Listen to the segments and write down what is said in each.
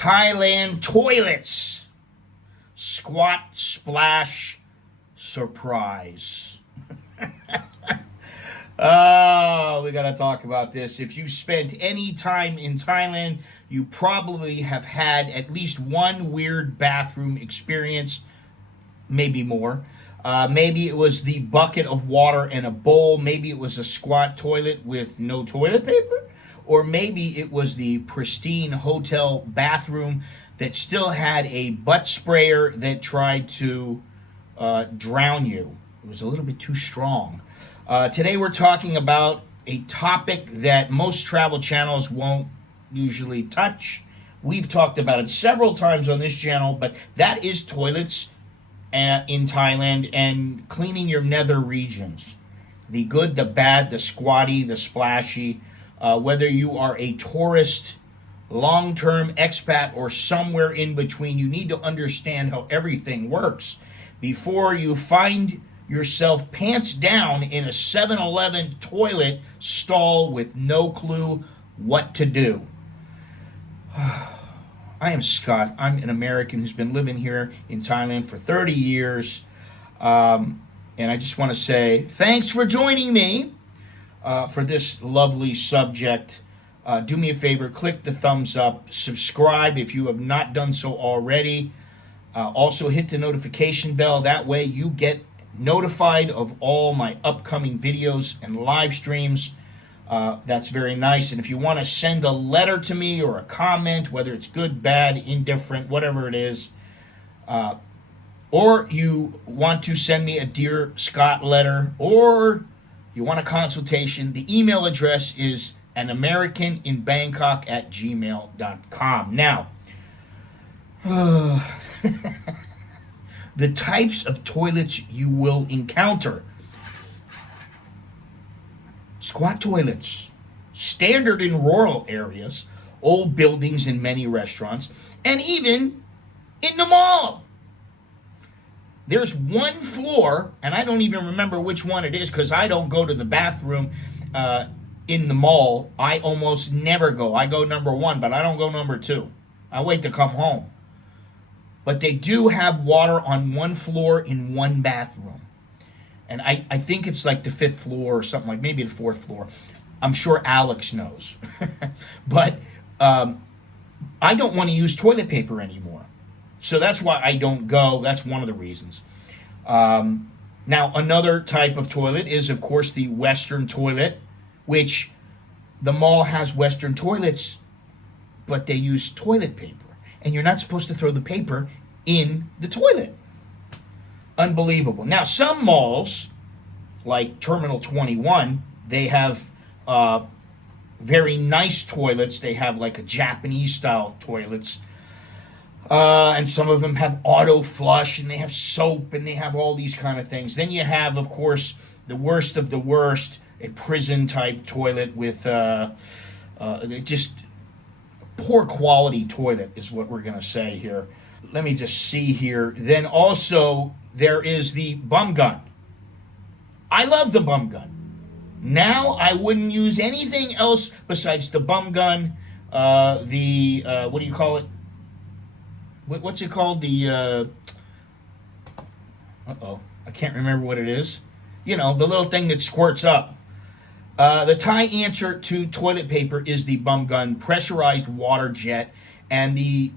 Thailand toilets. Squat splash surprise. Oh, we got to talk about this. If you spent any time in Thailand, you probably have had at least one weird bathroom experience, maybe more. Maybe it was the bucket of water and a bowl. Maybe it was a squat toilet with no toilet paper. Or maybe it was the pristine hotel bathroom that still had a butt sprayer that tried to drown you. It was a little bit too strong. Today we're talking about a topic that most travel channels won't usually touch. We've talked about it several times on this channel, but that is toilets in Thailand and cleaning your nether regions. The good, the bad, the squatty, the splashy. Whether you are a tourist, long-term expat, or somewhere in between, you need to understand how everything works before you find yourself pants down in a 7-Eleven toilet stall with no clue what to do. I am Scott. I'm an American who's been living here in Thailand for 30 years. And I just want to say thanks for joining me for this lovely subject. Do me a favor, click the thumbs up, subscribe if you have not done so already. Also hit the notification bell. That way you get notified of all my upcoming videos and live streams. That's very nice. And if you want to send a letter to me or a comment, whether it's good, bad, indifferent, whatever it is, or you want to send me a Dear Scott letter, or you want a consultation, the email address is anamericaninbangkok@gmail.com. Now, the types of toilets you will encounter. Squat toilets, standard in rural areas, old buildings in many restaurants, and even in the mall. There's one floor, and I don't even remember which one it is because I don't go to the bathroom in the mall. I almost never go. I go number one, but I don't go number two. I wait to come home. But they do have water on one floor in one bathroom. And I think it's like the 5th floor or something, like maybe the 4th floor. I'm sure Alex knows. But I don't want to use toilet paper anymore. So that's why I don't go. That's one of the reasons. Now, another type of toilet is, of course, the Western toilet, which the mall has Western toilets, but they use toilet paper. And you're not supposed to throw the paper in the toilet. Unbelievable. Now, some malls, like Terminal 21, they have very nice toilets. They have like a Japanese-style toilets. And some of them have auto flush, and they have soap, and they have all these kind of things. Then you have, of course, the worst of the worst, a prison-type toilet with just poor quality toilet is what we're going to say here. Let me just see here. Then also, there is the bum gun. I love the bum gun. Now, I wouldn't use anything else besides the bum gun, what do you call it? What's it called? I can't remember what it is. You know, the little thing that squirts up. The Thai answer to toilet paper is the bum gun, pressurized water jet, and this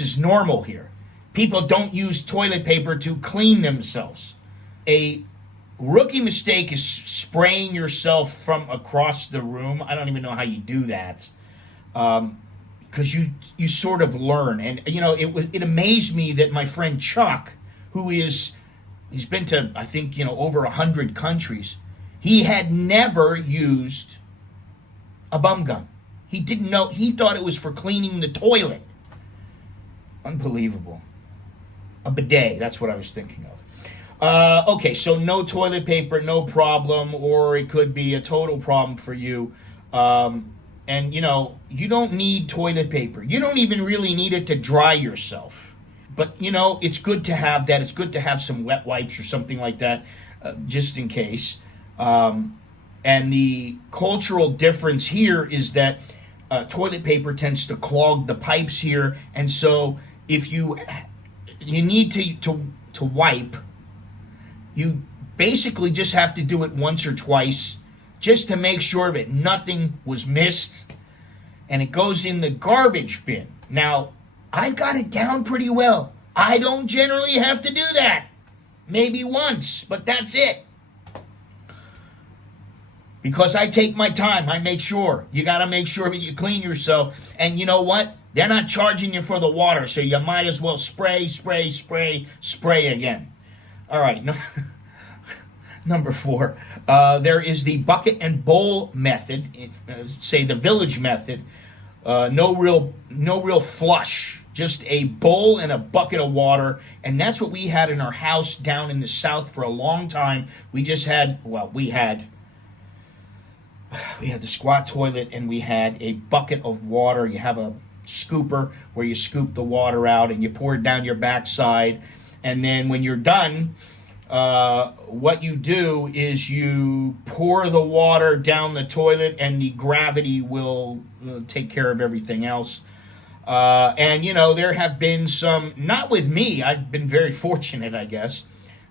is normal here. People don't use toilet paper to clean themselves. A rookie mistake is spraying yourself from across the room. I don't even know how you do that. Because you sort of learn. And, you know, it amazed me that my friend Chuck, he's been to, I think, you know, over 100 countries, he had never used a bum gun. He didn't know. He thought it was for cleaning the toilet. Unbelievable. A bidet, that's what I was thinking of. Okay, so no toilet paper, no problem, or it could be a total problem for you. And, you know, you don't need toilet paper. You don't even really need it to dry yourself. But, you know, it's good to have that. It's good to have some wet wipes or something like that, just in case. And the cultural difference here is that toilet paper tends to clog the pipes here, and so if you need to wipe, you basically just have to do it once or twice just to make sure that nothing was missed, and it goes in the garbage bin. Now, I've got it down pretty well. I don't generally have to do that. Maybe once, but that's it. Because I take my time. I make sure. You got to make sure that you clean yourself. And you know what? They're not charging you for the water, so you might as well spray again. All right. Number 4. There is the bucket and bowl method, say the village method. No real flush. Just a bowl and a bucket of water, and that's what we had in our house down in the south for a long time. We just had, we had the squat toilet, and we had a bucket of water. You have a scooper where you scoop the water out and you pour it down your backside, and then when you're done, what you do is you pour the water down the toilet, and the gravity will take care of everything else. And, there have been some, not with me, I've been very fortunate, I guess,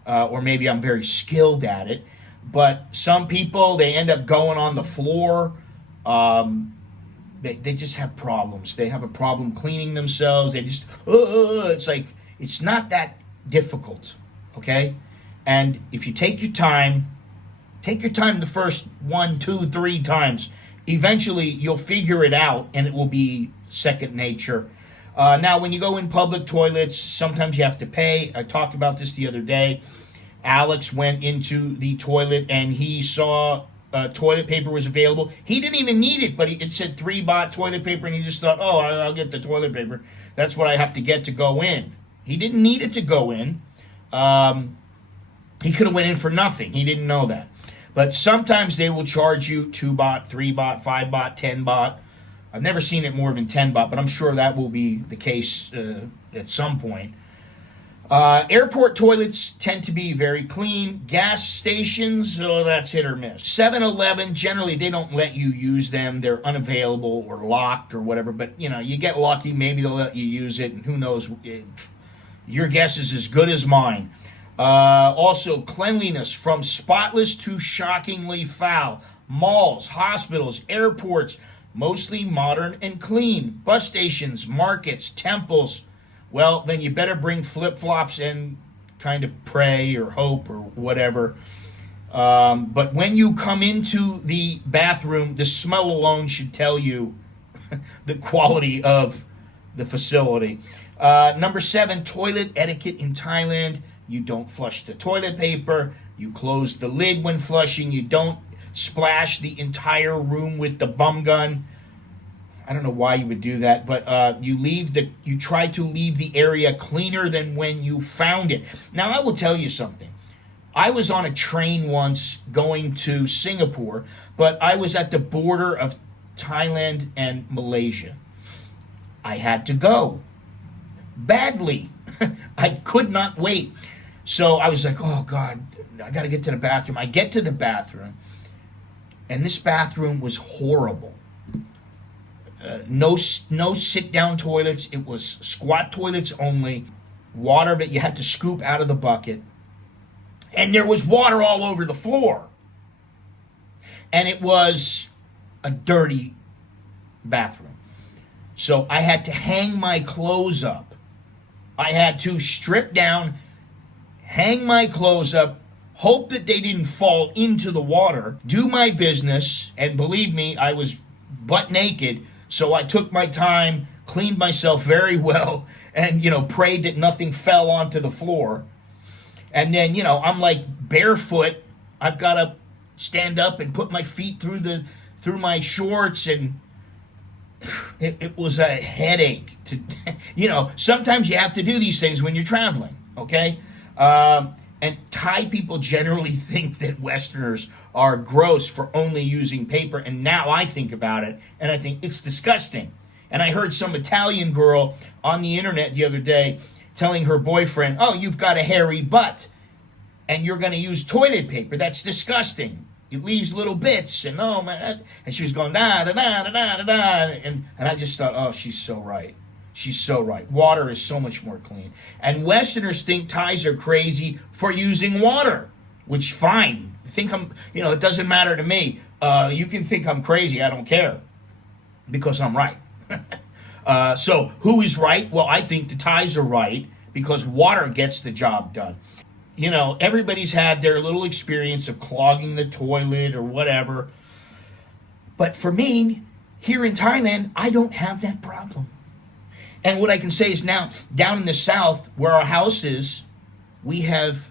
or maybe I'm very skilled at it, but some people, they end up going on the floor. They just have problems. They have a problem cleaning themselves. They just, it's like, it's not that difficult, okay? And if you take your time the first 1, 2, 3 times, eventually you'll figure it out, and it will be second nature. Now, when you go in public toilets, sometimes you have to pay. I talked about this the other day. Alex went into the toilet, and he saw toilet paper was available. He didn't even need it, but it said 3 baht toilet paper, and he just thought, I'll get the toilet paper. That's what I have to get to go in. He didn't need it to go in. He could have went in for nothing. He didn't know that. But sometimes they will charge you 2 baht, 3 baht, 5 baht, 10 baht. I've never seen it more than 10 baht, but I'm sure that will be the case at some point. Airport toilets tend to be very clean. Gas stations, that's hit or miss. 7-Eleven, generally they don't let you use them. They're unavailable or locked or whatever, but you get lucky, maybe they'll let you use it, and who knows, your guess is as good as mine. Also, cleanliness, from spotless to shockingly foul. Malls, hospitals, airports, mostly modern and clean. Bus stations, markets, temples. Well, then you better bring flip-flops and kind of pray or hope or whatever. But when you come into the bathroom, the smell alone should tell you the quality of the facility. Number 7, toilet etiquette in Thailand. You don't flush the toilet paper. You close the lid when flushing. You don't splash the entire room with the bum gun. I don't know why you would do that, but you try to leave the area cleaner than when you found it. Now, I will tell you something. I was on a train once going to Singapore, but I was at the border of Thailand and Malaysia. I had to go badly. I could not wait. So I was like, oh God, I got to get to the bathroom. I get to the bathroom, and this bathroom was horrible. No sit-down toilets. It was squat toilets only. Water that you had to scoop out of the bucket. And there was water all over the floor. And it was a dirty bathroom. So I had to hang my clothes up. I had to strip down, hang my clothes up, hope that they didn't fall into the water, do my business, and believe me, I was butt naked, so I took my time, cleaned myself very well, and, prayed that nothing fell onto the floor. And then, I'm like barefoot. I've got to stand up and put my feet through my shorts, and it was a headache. Sometimes you have to do these things when you're traveling, okay? And Thai people generally think that Westerners are gross for only using paper, and now I think about it, and I think it's disgusting. And I heard some Italian girl on the internet the other day telling her boyfriend, oh, you've got a hairy butt, and you're going to use toilet paper. That's disgusting. it leaves little bits, and oh man, and she was going da da da da da da da, and I just thought, oh, she's so right. She's so right. Water is so much more clean. And Westerners think Thais are crazy for using water, which fine. Think I'm, it doesn't matter to me. You can think I'm crazy. I don't care because I'm right. So who is right? Well, I think the Thais are right because water gets the job done. Everybody's had their little experience of clogging the toilet or whatever. But for me, here in Thailand, I don't have that problem. And what I can say is now, down in the south, where our house is, we have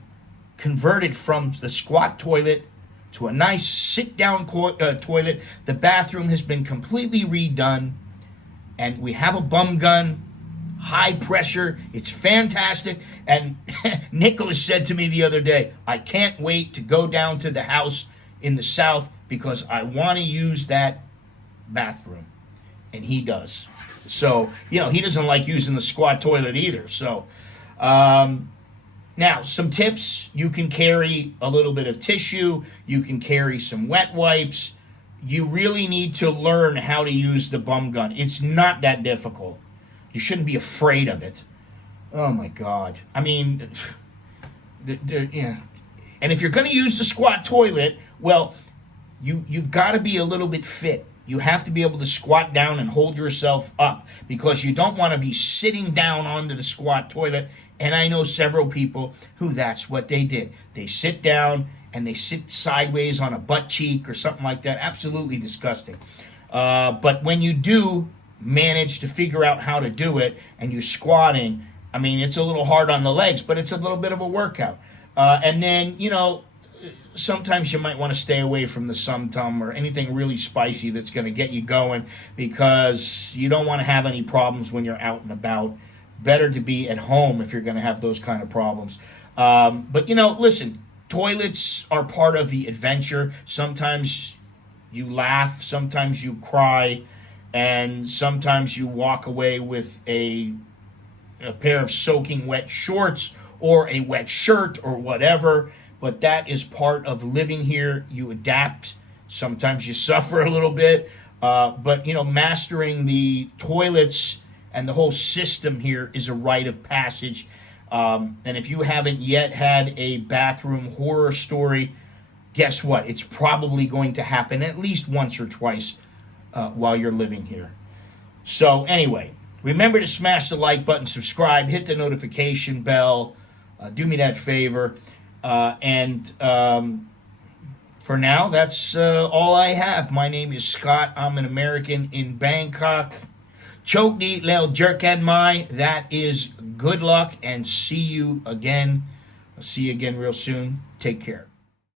converted from the squat toilet to a nice sit-down toilet. The bathroom has been completely redone. And we have a bum gun, high pressure. It's fantastic. And Nicholas said to me the other day, I can't wait to go down to the house in the south because I want to use that bathroom. And he does. So, he doesn't like using the squat toilet either. So, now, some tips. You can carry a little bit of tissue. You can carry some wet wipes. You really need to learn how to use the bum gun. It's not that difficult. You shouldn't be afraid of it. Oh, my God. I mean, yeah. And if you're going to use the squat toilet, well, you've got to be a little bit fit. You have to be able to squat down and hold yourself up because you don't want to be sitting down onto the squat toilet. And I know several people who that's what they did. They sit down and they sit sideways on a butt cheek or something like that. Absolutely disgusting. But when you do manage to figure out how to do it and you're squatting, I mean, it's a little hard on the legs, but it's a little bit of a workout. And then, sometimes you might want to stay away from the sum tum or anything really spicy that's going to get you going because you don't want to have any problems when you're out and about. Better to be at home if you're going to have those kind of problems. But, listen, toilets are part of the adventure. Sometimes you laugh, sometimes you cry, and sometimes you walk away with a pair of soaking wet shorts or a wet shirt or whatever. But that is part of living here. You adapt. Sometimes you suffer a little bit. But, mastering the toilets and the whole system here is a rite of passage. And if you haven't yet had a bathroom horror story, guess what? It's probably going to happen at least once or twice while you're living here. So anyway, remember to smash the like button, subscribe, hit the notification bell. Do me that favor. And for now, that's all I have. My name is Scott. I'm an American in Bangkok. Chok ni leo jerkan mai. That is good luck and see you again. I'll see you again real soon. Take care.